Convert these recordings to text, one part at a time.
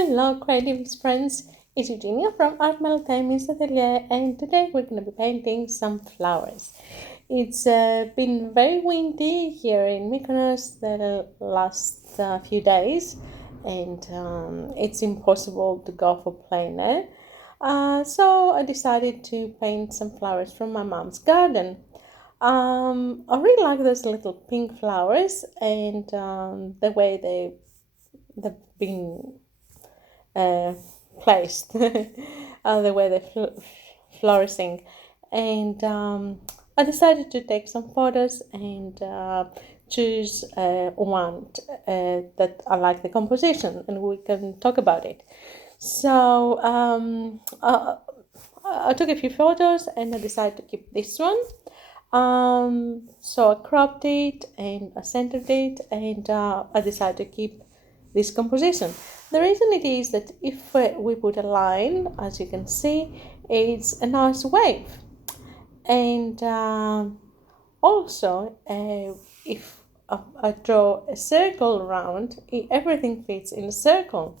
Hello, creative friends. It's Eugenia from Art Meltemia's atelier, and today we're going to be painting some flowers. It's been very windy here in Mykonos the last few days, and it's impossible to go for plein air. So I decided to paint some flowers from my mom's garden. I really like those little pink flowers and the way they've been uh, placed, the way they're flourishing. And I decided to take some photos and choose one that I like the composition, and we can talk about it. So I took a few photos and I decided to keep this one. So I cropped it and I centered it, and I decided to keep this composition. The reason it is that if we put a line, as you can see, it's a nice wave. And also, if I draw a circle around, everything fits in a circle.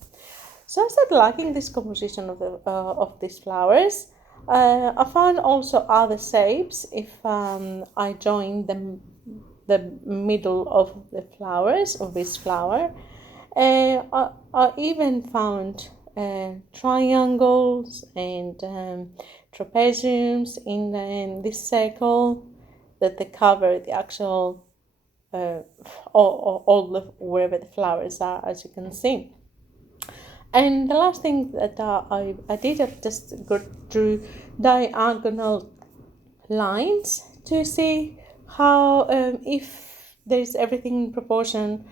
So I started liking this composition of these flowers. I found also other shapes if I join the middle of the flowers of this flower. I even found triangles and trapeziums in this circle that they cover the actual all the wherever the flowers are, as you can see. And the last thing that I did, I just drew diagonal lines to see how if there's everything in proportion,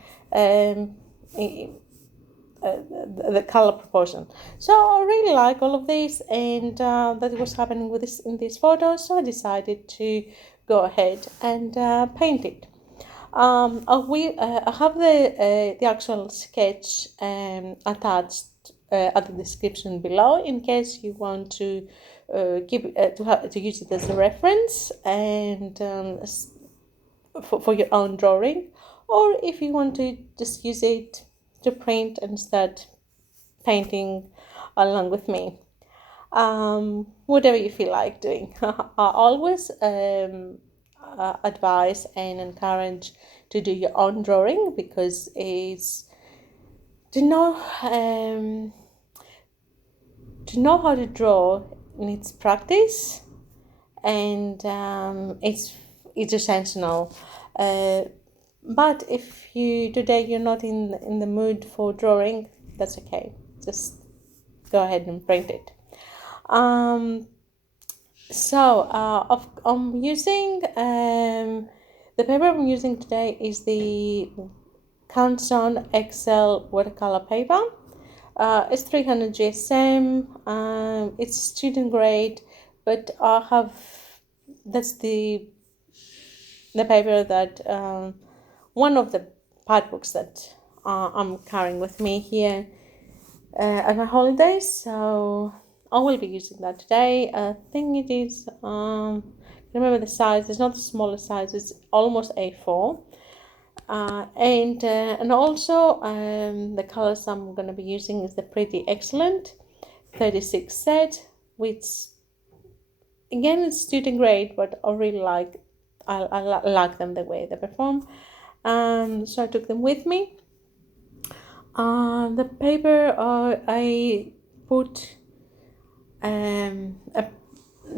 the color proportion. So I really like all of this, and that was happening with this in these photos. So I decided to go ahead and paint it. I have the actual sketch attached at the description below in case you want to to use it as a reference and for your own drawing, or if you want to just use it to print and start painting along with me. Whatever you feel like doing. I always advise and encourage to do your own drawing because it's to know how to draw needs practice, and it's essential. But if you today you're not in the mood for drawing, that's okay. Just go ahead and print it. I'm using the paper I'm using today is the Canson XL watercolor paper. It's 300 GSM. It's student grade, but that's the paper that one of the part books that I'm carrying with me here at my holidays. So I will be using that today. I think it is, I remember the size, it's not the smallest size, it's almost A4. And also the colors I'm going to be using is the Pretty Excellent 36 set, which again it's student grade, but I really like like them the way they perform. So I took them with me. The paper I put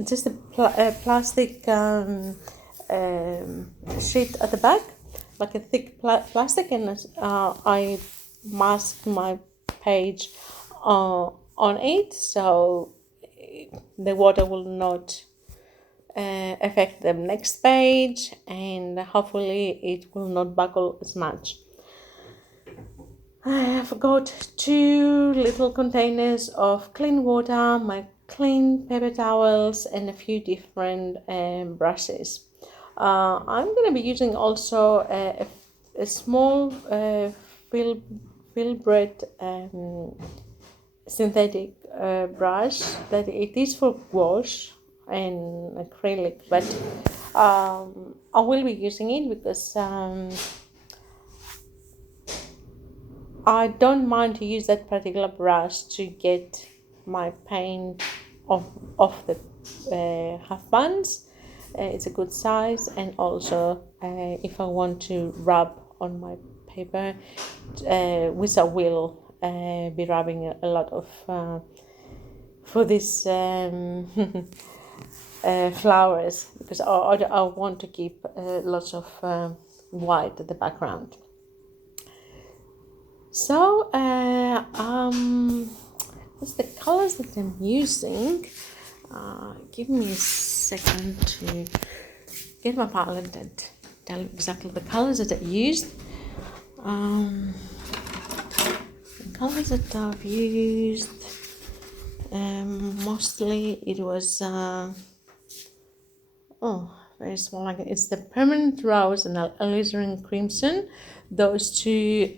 just a plastic sheet at the back, like a thick plastic, and I masked my page on it so the water will not affect the next page, and hopefully it will not buckle as much. I have got 2 little containers of clean water, my clean paper towels, and a few different brushes. I'm going to be using also a small filbert synthetic brush that it is for gouache and acrylic, but I will be using it because I don't mind to use that particular brush to get my paint off the half buns. It's a good size, and also if I want to rub on my paper, which I will be rubbing a lot of for this flowers, because I want to keep lots of white at the background. So what's the colors that I'm using? Give me a second to get my palette and tell you exactly the colors that I used. The colors that I've used, mostly it was very small, like it's the Permanent Rose and Alizarin Crimson. Those two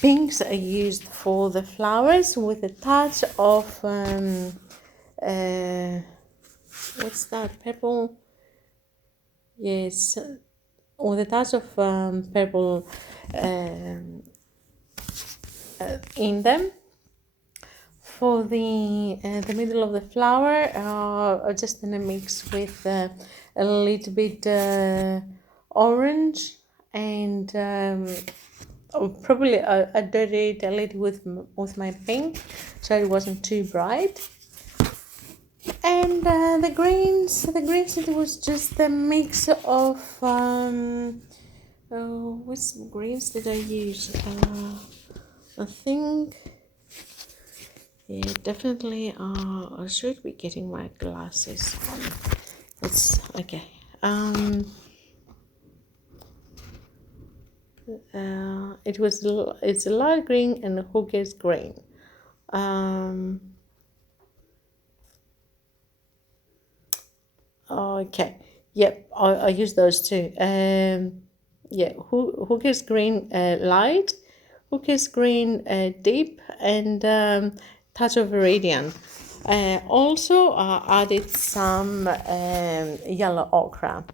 pinks are used for the flowers, with a touch of what's that, purple? Yes, with a touch of purple in them. For the middle of the flower, just in a mix with a little bit orange, and probably I did it a little with my pink, so it wasn't too bright. And the greens, it was just a mix of which greens did I use? I think, yeah, definitely. I should be getting my glasses on. That's okay. It's a light green and a Hooker's green. Okay. Yep, I use those two. Yeah, Hooker's green light, Hooker's green deep, and touch of Viridian. Also added some yellow ochre.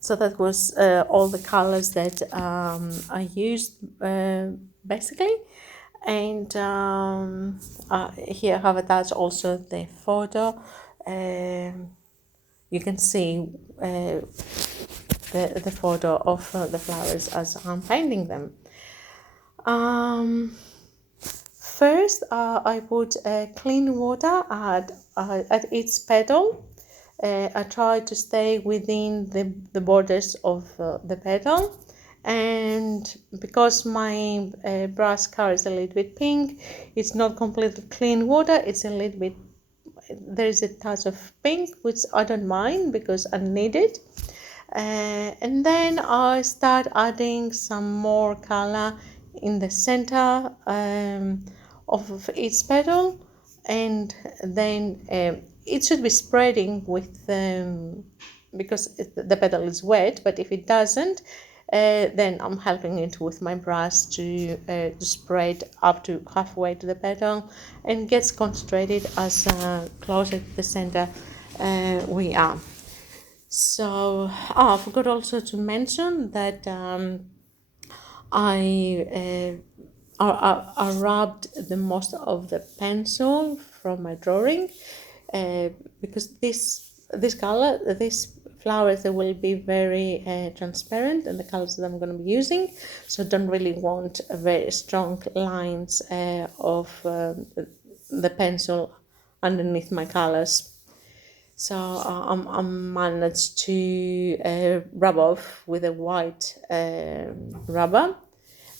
So that was all the colors that I used basically. And here I have attached also the photo. You can see the photo of the flowers as I'm painting them. First, I put clean water at each petal. I try to stay within the borders of the petal, and because my brush color is a little bit pink, it's not completely clean water, it's a little bit, there's a touch of pink, which I don't mind because I need it. And then I start adding some more color in the center of each petal, and then it should be spreading with because the petal is wet, but if it doesn't, then I'm helping it with my brush to spread up to halfway to the petal, and gets concentrated as closer to the center we are. So I forgot also to mention that I rubbed the most of the pencil from my drawing because this color, these flowers, they will be very transparent, and the colors that I'm going to be using, so don't really want very strong lines of the pencil underneath my colors. So I managed to rub off with a white rubber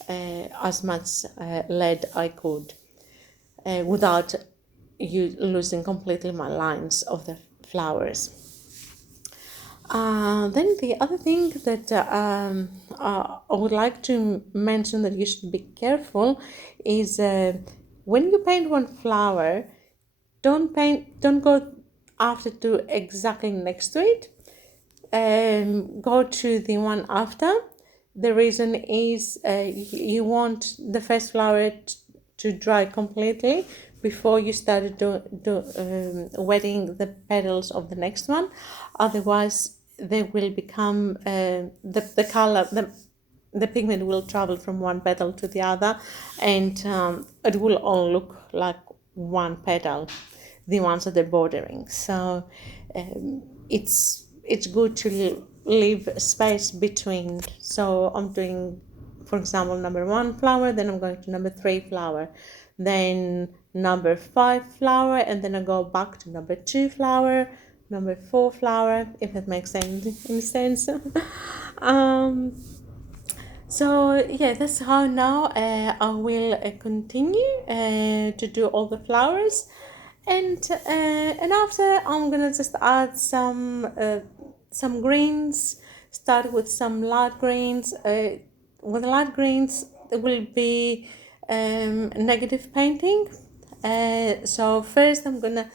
as much lead I could without losing completely my lines of the flowers. Then the other thing that I would like to mention that you should be careful is when you paint one flower, don't go after to exactly next to it. Go to the one after. The reason is you want the first flower to dry completely before you start wetting the petals of the next one. Otherwise, they will become the color. the pigment will travel from one petal to the other, and it will all look like one petal, the ones that are bordering. So it's good to leave space between. So I'm doing, for example, number 1 flower, then I'm going to number 3 flower, then number 5 flower, and then I go back to number 2 flower, number 4 flower, if that makes any sense. So yeah, that's how now I will continue to do all the flowers, and after I'm gonna just add some greens. Start with some light greens. With light greens, there will be negative painting. So first I'm gonna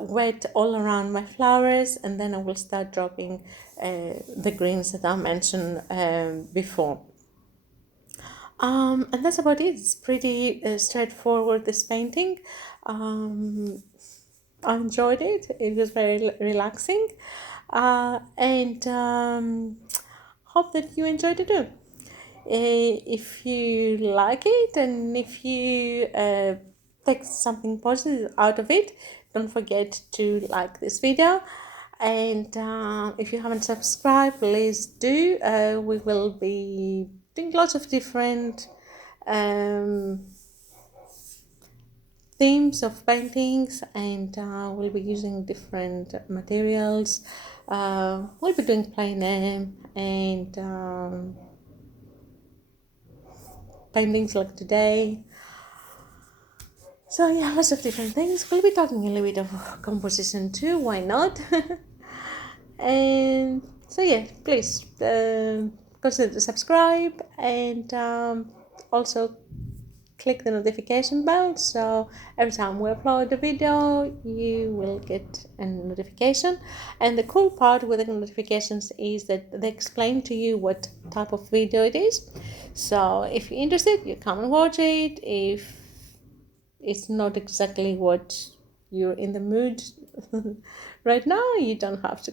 wet all around my flowers, and then I will start dropping the greens that I mentioned before. And that's about it. It's pretty straightforward, this painting. I enjoyed it. It was very relaxing, and hope that you enjoyed it too. If you like it, and if you take something positive out of it, don't forget to like this video. And if you haven't subscribed, please do. We will be doing lots of different themes of paintings, and we'll be using different materials. We'll be doing plein air and paintings like today. So yeah, lots of different things. We'll be talking a little bit of composition too, why not? And so yeah, please consider to subscribe, and also click the notification bell, so every time we upload a video you will get a notification. And the cool part with the notifications is that they explain to you what type of video it is. So if you're interested, you come and watch it. If it's not exactly what you're in the mood right now, you don't have to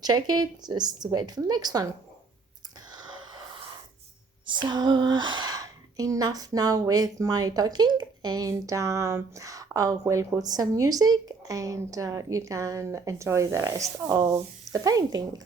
check it, just wait for the next one. So enough now with my talking, and I will put some music, and you can enjoy the rest of the painting.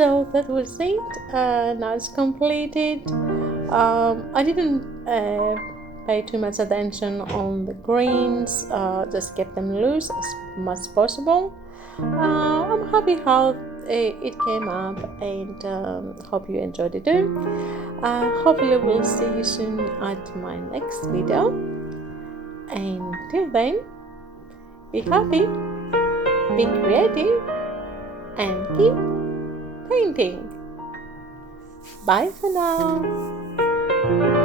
So that was it. Now it's completed. I didn't pay too much attention on the greens, just kept them loose as much as possible. I'm happy how it came up, and hope you enjoyed it too. Hopefully we'll see you soon at my next video, and till then, be happy, be creative, and keep painting. Bye for now.